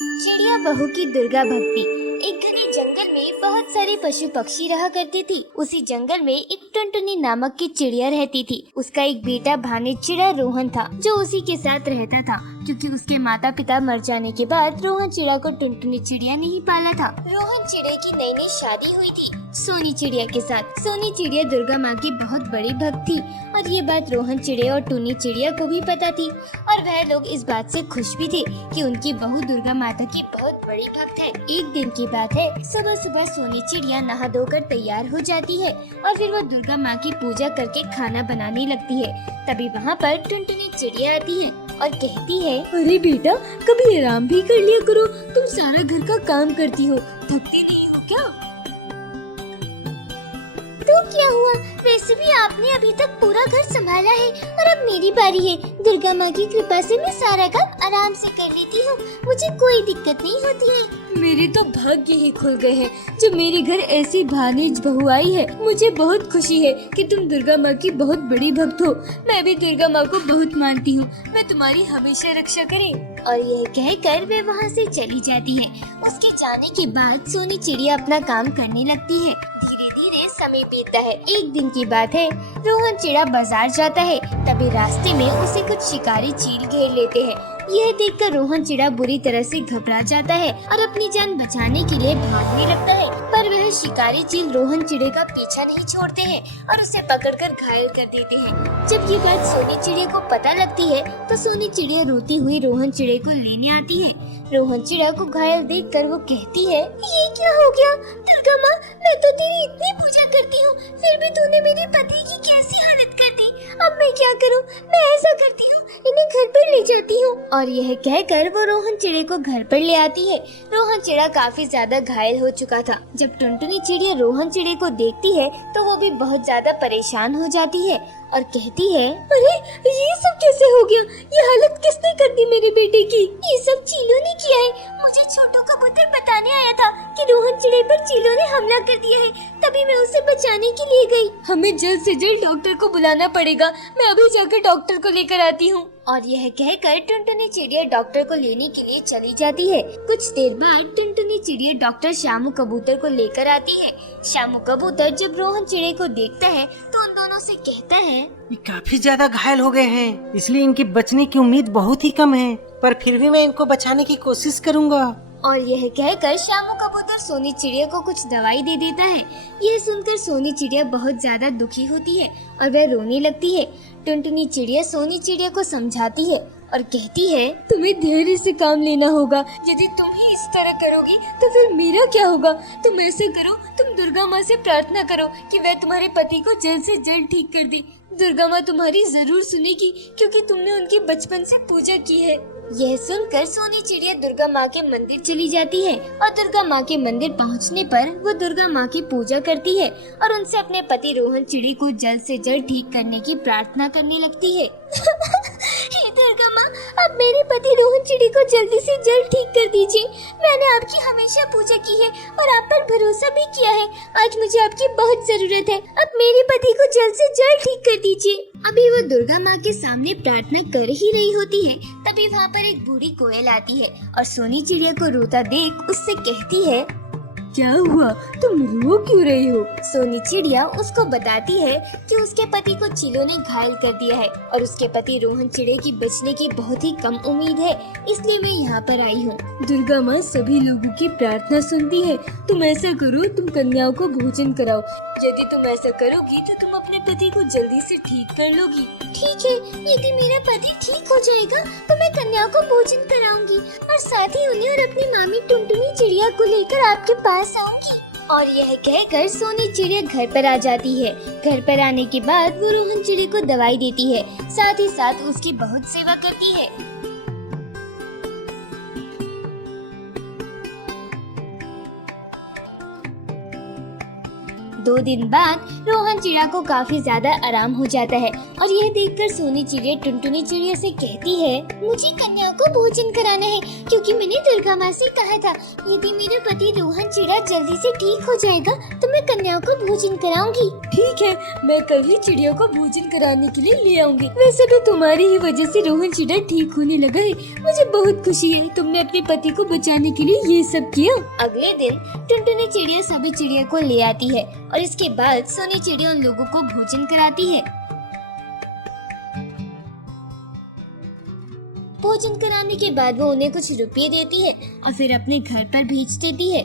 चिड़िया बहू की दुर्गा भक्ति। एक घने जंगल में बहुत सारे पशु पक्षी रहा करते थे। उसी जंगल में एक टुनटुनी नामक की चिड़िया रहती थी। उसका एक बेटा भानेचिड़ा रोहन था, जो उसी के साथ रहता था, क्योंकि उसके माता पिता मर जाने के बाद रोहन चिड़ा को टुनटुनी चिड़िया ने ही पाला था। रोहन चिड़े की नई नई शादी हुई थी सोनी चिड़िया के साथ। सोनी चिड़िया दुर्गा माँ की बहुत बड़ी भक्त थी और ये बात रोहन चिड़े और टुनी चिड़िया को भी पता थी, और वह लोग इस बात से खुश भी थे कि उनकी बहू दुर्गा माता की बहुत बड़ी भक्त है। एक दिन की बात है, सुबह सुबह सोनी चिड़िया नहा धोकर तैयार हो जाती है और फिर वो दुर्गा माँ की पूजा करके खाना बनाने लगती है। तभी वहाँ पर टुनटुनी चिड़िया आती है और कहती है, अरे बेटा, कभी आराम भी कर लिया करो, तुम सारा घर का काम करती हो, थकती नहीं हो क्या? तो क्या हुआ, वैसे भी आपने अभी तक पूरा घर संभाला है और अब मेरी बारी है। दुर्गा माँ की कृपा से मैं सारा काम आराम से कर लेती हूँ, मुझे कोई दिक्कत नहीं होती है। मेरे तो भाग्य ही खुल गए हैं जो मेरे घर ऐसी भानेज बहू आई है। मुझे बहुत खुशी है कि तुम दुर्गा माँ की बहुत बड़ी भक्त हो। मैं भी दुर्गा माँ को बहुत मानती हूँ, मैं तुम्हारी हमेशा रक्षा करे। और यह कहकर वे वहाँ से चली जाती है। उसके जाने के बाद सोनी चिड़िया अपना काम करने लगती है। समय बीतता है। एक दिन की बात है, रोहन चिड़ा बाजार जाता है। तभी रास्ते में उसे कुछ शिकारी चील घेर लेते हैं। यह देखकर रोहन चिड़ा बुरी तरह से घबरा जाता है और अपनी जान बचाने के लिए भागने लगता है, पर वह शिकारी चील रोहन चिड़े का पीछा नहीं छोड़ते हैं और उसे पकड़कर घायल कर देते हैं। जब ये बात सोनी चिड़िया को पता लगती है तो सोनी चिड़िया रोती हुई रोहन चिड़े को लेने आती है। रोहन चिड़ा को घायल देखकर वो कहती है, ये क्या हो गया दुर्गा माँ, मैं तो तेरी इतनी पूजा करती हूँ, फिर भी तूने मेरे पति की कैसी हालत कर दी। अब मैं क्या करूँ? मैं ऐसा करती हूँ, इन्हें घर पर ले जाती हूँ। और यह कहकर वो रोहन चिड़े को घर पर ले आती है। रोहन चिड़ा काफी ज्यादा घायल हो चुका था। जब टुनटुनी चिड़िया रोहन चिड़े को देखती है तो वो भी बहुत ज्यादा परेशान हो जाती है और कहती है, अरे ये सब कैसे हो गया? ये हालत किसने कर दी मेरे बेटे की? ये सब चीलों ने किया है। मुझे छोटू कबूतर बताने आया था कि रोहन चिड़े पर चीलों ने हमला कर दिया है, तभी मैं उसे बचाने के लिए गई। हमें जल्द से जल्द डॉक्टर को बुलाना पड़ेगा, मैं अभी जाकर डॉक्टर को लेकर आती हूँ। और यह कहकर टुनटुनी चिड़िया डॉक्टर को लेने के लिए चली जाती है। कुछ देर बाद टुनटुनी चिड़िया डॉक्टर शामू कबूतर को लेकर आती है। शामू कबूतर जब रोहन चिड़े को देखता है तो उन दोनों से कहता है, ये काफी ज्यादा घायल हो गए हैं, इसलिए इनके बचने की उम्मीद बहुत ही कम है, पर फिर भी मैं इनको बचाने की कोशिश करूँगा। और यह कहकर शामू कबूतर सोनी चिड़िया को कुछ दवाई दे देता है। यह सुनकर सोनी चिड़िया बहुत ज्यादा दुखी होती है और वह रोने लगती है। टुनटुनी चिड़िया सोनी चिड़िया को समझाती है और कहती है, तुम्हें धैर्य से काम लेना होगा। यदि तुम ही इस तरह करोगी तो फिर मेरा क्या होगा? तुम ऐसे करो, तुम दुर्गा माँ से प्रार्थना करो कि वह तुम्हारे पति को जल्द से जल्द ठीक कर दे। दुर्गा माँ तुम्हारी जरूर सुनेगी, क्योंकि तुमने उनकी बचपन से पूजा की है। यह सुनकर सोनी चिड़िया दुर्गा माँ के मंदिर चली जाती है और दुर्गा माँ के मंदिर पहुँचने पर वो दुर्गा माँ की पूजा करती है और उनसे अपने पति रोहन चिड़े को जल्द से जल्द ठीक करने की प्रार्थना करने लगती है। हे दुर्गा माँ, अब मेरे पति रोहन चिड़े को जल्दी से जल्द ठीक कर दीजिए। मैंने आपकी हमेशा पूजा की है और आप पर भरोसा भी किया है। आज मुझे आपकी बहुत जरूरत है। अब मेरे पति को जल्द से जल्द ठीक कर दीजिए। अभी वो दुर्गा माँ के सामने प्रार्थना कर ही रही होती है, तभी वहाँ पर एक बूढ़ी कोयल आती है और सोनी चिड़िया को रोता देख उससे कहती है, क्या हुआ, तुम रो क्यों रही हो? सोनी चिड़िया उसको बताती है कि उसके पति को चीलों ने घायल कर दिया है और उसके पति रोहन चिड़े की बचने की बहुत ही कम उम्मीद है, इसलिए मैं यहाँ पर आई हूँ। दुर्गा माँ सभी लोगों की प्रार्थना सुनती है। तुम ऐसा करो, तुम कन्याओं को भोजन कराओ। यदि तुम ऐसा करोगी तो तुम अपने पति को जल्दी से ठीक कर लोगी। ठीक है, यदि मेरा पति ठीक हो जाएगा तो मैं कन्याओं को भोजन कराऊंगी और साथ ही उन्हें और अपनी मामी टुनटुनी चिड़िया को लेकर आपके पास आऊंगी। और यह कहकर सोनी चिड़िया घर पर आ जाती है। घर पर आने के बाद वो रोहन चिड़े को दवाई देती है, साथ ही साथ उसकी बहुत सेवा करती है। 2 दिन बाद रोहन चिड़ा को काफी ज्यादा आराम हो जाता है और यह देखकर सोनी चिड़िया टुनटुनी चिड़िया से कहती है, मुझे कन्या को भोजन कराना है क्योंकि मैंने दुर्गा माँ से कहा था यदि मेरा पति रोहन चिड़ा जल्दी से ठीक हो जाएगा तो मैं कन्या को भोजन कराऊंगी। ठीक है, मैं कल ही चिड़िया को भोजन कराने के लिए ले आऊंगी। वैसे भी तुम्हारी ही वजह से रोहन चिड़ा ठीक होने लगा है। मुझे बहुत खुशी है, तुमने अपने पति को बचाने के लिए ये सब किया। अगले दिन टुनटुनी चिड़िया सभी चिड़िया को ले आती है और इसके बाद सोनी चिड़िया उन लोगों को भोजन कराती है। भोजन कराने के बाद वो उन्हें कुछ रुपए देती है और फिर अपने घर पर भेज देती है।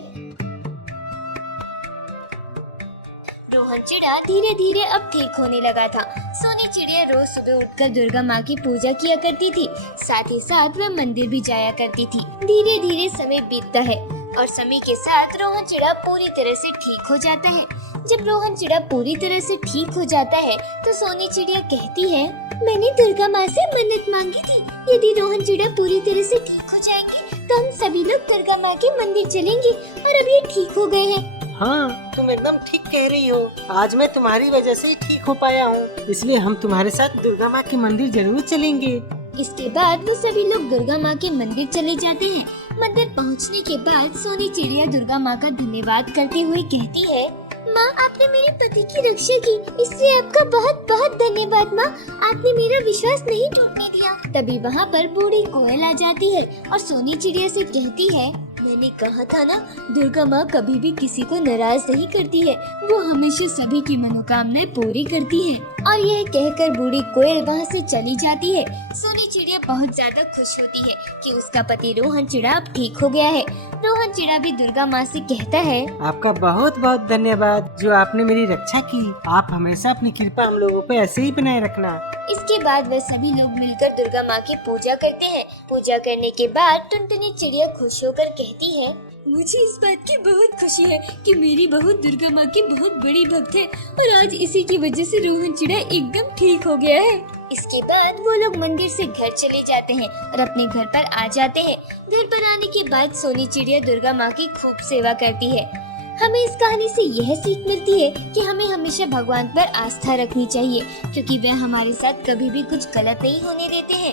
रोहन चिड़ा धीरे धीरे अब ठीक होने लगा था। सोनी चिड़िया रोज सुबह उठकर दुर्गा माँ की पूजा किया करती थी, साथ ही साथ वह मंदिर भी जाया करती थी। धीरे धीरे समय बीतता है और समय के साथ रोहन चिड़ा पूरी तरह से ठीक हो जाता है। जब रोहन चिड़ा पूरी तरह से ठीक हो जाता है तो सोनी चिड़िया कहती है, मैंने दुर्गा माँ से मन्नत मांगी थी, यदि रोहन चिड़ा पूरी तरह से ठीक हो जाएंगे तो हम सभी लोग दुर्गा माँ के मंदिर चलेंगे और अब ये ठीक हो गए हैं। हाँ, तुम एकदम ठीक कह रही हो। आज मैं तुम्हारी वजह से ही ठीक हो पाया हूँ, इसलिए हम तुम्हारे साथ दुर्गा माँ के मंदिर जरूर चलेंगे। इसके बाद वो सभी लोग दुर्गा माँ के मंदिर चले जाते हैं। मंदिर पहुँचने के बाद सोनी चिड़िया दुर्गा माँ का धन्यवाद करते हुए कहती है, माँ आपने मेरे पति की रक्षा की, इसलिए आपका बहुत बहुत धन्यवाद माँ, आपने मेरा विश्वास नहीं टूटने दिया। तभी वहाँ पर बूढ़ी कोयल आ जाती है और सोनी चिड़िया से कहती है, मैंने कहा था ना, दुर्गा माँ कभी भी किसी को नाराज नहीं करती है, वो हमेशा सभी की मनोकामनाएं पूरी करती है। और यह कहकर बूढ़ी कोयल वहाँ से चली जाती है। सोनी चिड़िया बहुत ज्यादा खुश होती है कि उसका पति रोहन चिड़ा अब ठीक हो गया है। रोहन चिड़ा भी दुर्गा माँ से कहता है, आपका बहुत बहुत धन्यवाद जो आपने मेरी रक्षा की। आप हमेशा अपनी कृपा हम लोगों पे ऐसे ही बनाए रखना। इसके बाद वे सभी लोग मिलकर दुर्गा माँ की पूजा करते हैं। पूजा करने के बाद टुनटुनी चिड़िया खुश होकर कहती है, मुझे इस बात की बहुत खुशी है कि मेरी बहू दुर्गा माँ की बहुत बड़ी भक्त है और आज इसी की वजह से रोहन चिड़ा एकदम ठीक हो गया है। इसके बाद वो लोग मंदिर से घर चले जाते हैं और अपने घर पर आ जाते हैं। घर पर आने के बाद सोनी चिड़िया दुर्गा माँ की खूब सेवा करती है। हमें इस कहानी से यह सीख मिलती है कि हमें हमेशा भगवान पर आस्था रखनी चाहिए, क्योंकि वह हमारे साथ कभी भी कुछ गलत नहीं होने देते हैं।